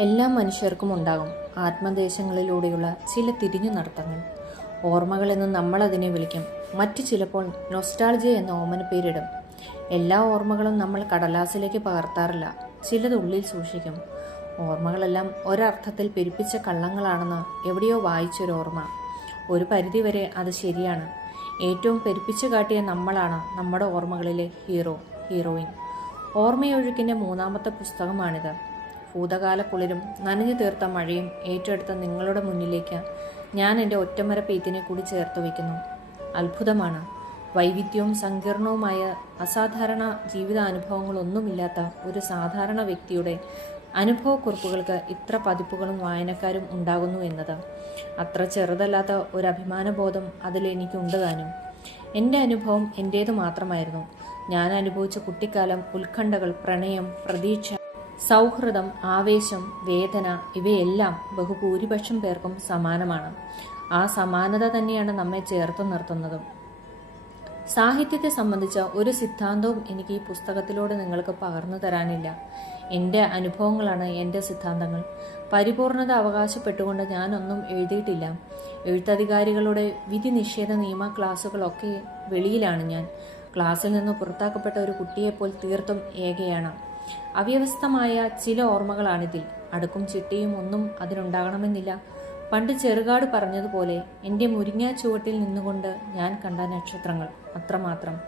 എല്ലാ മനുഷ്യർക്കും ഉണ്ടാകും ആത്മദേശങ്ങളിലൂടെയുള്ള ചില തിരിഞ്ഞു നടത്തങ്ങൾ. ഓർമ്മകളെന്ന് നമ്മളതിനെ വിളിക്കും. മറ്റു ചിലപ്പോൾ നൊസ്റ്റാൾജിയ എന്ന ഓമന പേരിടും. എല്ലാ ഓർമ്മകളും നമ്മൾ കടലാസിലേക്ക് പകർത്താറില്ല. ചിലത് ഉള്ളിൽ സൂക്ഷിക്കും. ഓർമ്മകളെല്ലാം ഒരർത്ഥത്തിൽ പെരുപ്പിച്ച കള്ളങ്ങളാണെന്ന് എവിടെയോ വായിച്ചൊരു ഓർമ്മ. ഒരു പരിധിവരെ അത് ശരിയാണ്. ഏറ്റവും പെരുപ്പിച്ചു കാട്ടിയ നമ്മളാണ് നമ്മുടെ ഓർമ്മകളിലെ ഹീറോ ഹീറോയിൻ. ഓർമ്മയൊഴുക്കിന്റെ മൂന്നാമത്തെ പുസ്തകമാണിത്. ഭൂതകാല കുളിരും നനഞ്ഞു തീർത്ത മഴയും ഏറ്റെടുത്ത നിങ്ങളുടെ മുന്നിലേക്ക് ഞാൻ എന്റെ ഒറ്റമര പെയ്ത്തിനെ കൂടി ചേർത്ത് വയ്ക്കുന്നു. അത്ഭുതമാണ്. വൈവിധ്യവും സങ്കീർണവുമായ അസാധാരണ ജീവിതാനുഭവങ്ങളൊന്നുമില്ലാത്ത ഒരു സാധാരണ വ്യക്തിയുടെ അനുഭവക്കുറിപ്പുകൾക്ക് ഇത്ര പതിപ്പുകളും വായനക്കാരും ഉണ്ടാകുന്നു എന്നത്. അത്ര ചെറുതല്ലാത്ത ഒരു അഭിമാനബോധം അതിലെനിക്കുണ്ട് താനും. എന്റെ അനുഭവം എന്റേത് മാത്രമായിരുന്നു. ഞാൻ അനുഭവിച്ച കുട്ടിക്കാലം ഉത്കണ്ഠകൾ പ്രണയം പ്രതീക്ഷ സൗഹൃദം ആവേശം വേദന ഇവയെല്ലാം ബഹുഭൂരിപക്ഷം പേർക്കും സമാനമാണ്. ആ സമാനത തന്നെയാണ് നമ്മെ ചേർത്ത് നിർത്തുന്നതും. സാഹിത്യത്തെ സംബന്ധിച്ച ഒരു സിദ്ധാന്തവും എനിക്ക് ഈ പുസ്തകത്തിലൂടെ നിങ്ങൾക്ക് പകർന്നു തരാനില്ല. എന്റെ അനുഭവങ്ങളാണ് എന്റെ സിദ്ധാന്തങ്ങൾ. പരിപൂർണത അവകാശപ്പെട്ടുകൊണ്ട് ഞാനൊന്നും എഴുതിയിട്ടില്ല. എഴുത്തധികാരികളുടെ വിധി നിഷേധ നിയമ ക്ലാസ്സുകളൊക്കെ വെളിയിലാണ് ഞാൻ. ക്ലാസ്സിൽ നിന്ന് പുറത്താക്കപ്പെട്ട ഒരു കുട്ടിയെപ്പോൾ തീർത്തും ഏകയാണ്. അവ്യവസ്ഥമായ ചില ഓർമ്മകളാണിതിൽ. അടുക്കും ചിട്ടിയും ഒന്നും അതിനുണ്ടാകണമെന്നില്ല. പണ്ട് ചെറുകാട് പറഞ്ഞതുപോലെ എന്റെ മുരിങ്ങാ ചുവട്ടിൽ നിന്നുകൊണ്ട് ഞാൻ കണ്ട നക്ഷത്രങ്ങൾ അത്രമാത്രം.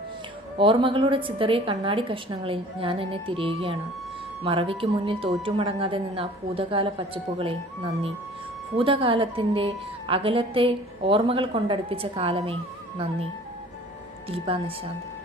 ഓർമ്മകളുടെ ചിതറിയ കണ്ണാടി കഷ്ണങ്ങളിൽ ഞാൻ എന്നെ തിരയുകയാണ്. മറവിക്ക് മുന്നിൽ തോറ്റുമടങ്ങാതെ നിന്ന ഭൂതകാല പച്ചപ്പുകളെ നന്ദി. ഭൂതകാലത്തിന്റെ അകലത്തെ ഓർമ്മകൾ കൊണ്ടടുപ്പിച്ച കാലമേ നന്ദി. ദീപാ നിശാന്ത്